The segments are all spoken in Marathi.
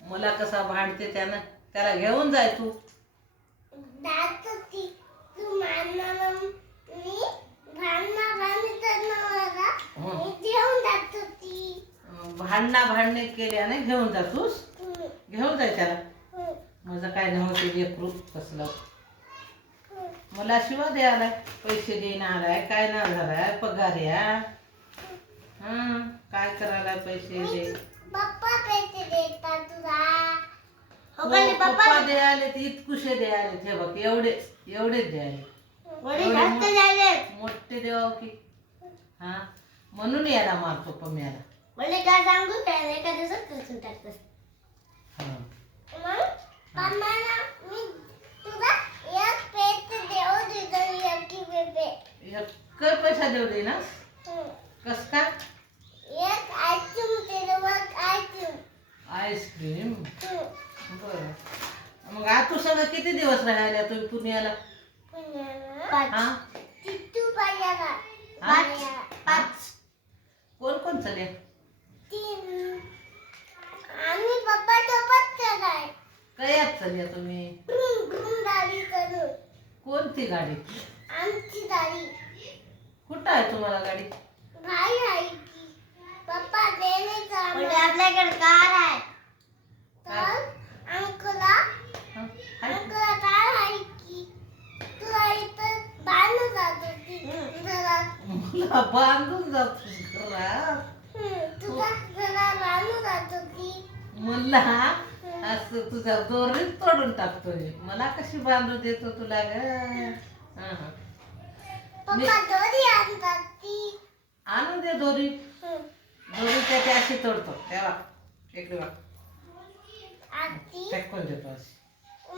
मला कसा भांडते त्यानं, त्याला घेऊन जाय तू. भांडणे केल्याने घेऊन जातोस. घेऊन जाय त्याला. माझं काय नव्हते लेकरू कसलं. मला शिवा द्यायलाय, पैसे देणं आलाय, काय ना झालाय पगार या. काय करायला पैसे दे. पप्पा पैसे देतात तुला. पप्पा द्यायला ते इतकुशे द्यायला. हे बघ एवढेच द्यायला. मोठे देवा की. हा म्हणून याला मारतो पम्याला. म्हणजे काय सांगू काय एका दिवसात करून टाकतस. एक पैसा देऊ दे ना. कस का. एक आईस्क्रीम. बर मग आतू सगळं किती दिवस राहिल्या तुम्ही पुण्याला. कोण कोण चालले. आम्ही पप्पा सोबत चाललाय. कयात चालल्या तुम्ही. कोणती गाडी. आमची गाडी. कुठं आहे तुम्हाला गाडी. भाई आहे की. पप्पा देणे का. म्हणजे आपल्याकडे कार आहे. तर अंकला कार आहे की. तुला इथं बांधून जात होती घरात. मला बांधून जातो घरात. तुला घरात बांधून जात होती. मला असं तुझा दोरीच तोडून टाकतोय. मला कशी बांधू देतो तुला ग. पप्पा दोरी आणतात ती. आणू दे दोरी. दोरी त्याची अशी तोडतो तेव्हा इकडे बघ. फेकून देतो अशी.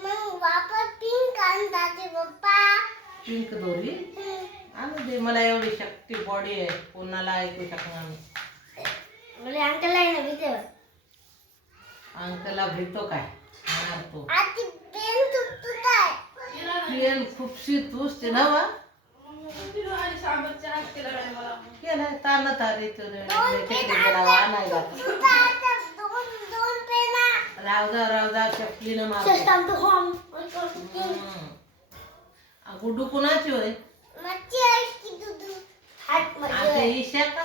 मग वापस पिंक आणतात ते पप्पा. पिंक दोरी आणू दे. मला एवढी शक्ती बॉडी आहे, कोणाला ऐकू शकणार नाही. म्हणजे अंकल आहे ना भीतेवर. अंकलला भेटतो काय मारतो. आधी पेन तुटतो काय. पेन खुपशी तूच ते नवा केलाय ताना तारी आणायला. रावदा शक्तीनं मारतो. गुड्डू कुणाची होय. ईशा का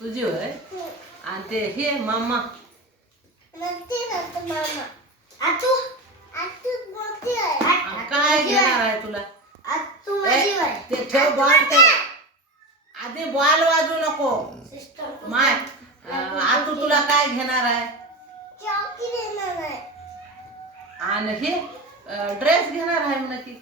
तुझी होय. आणि ते हे मामा काय घेणार आहे तुला. ते ठेव बॉल. ते आधी बॉल वाजू नको माय. आतू तुला काय घेणार आहे. आणि हे ड्रेस घेणार आहे नक्की.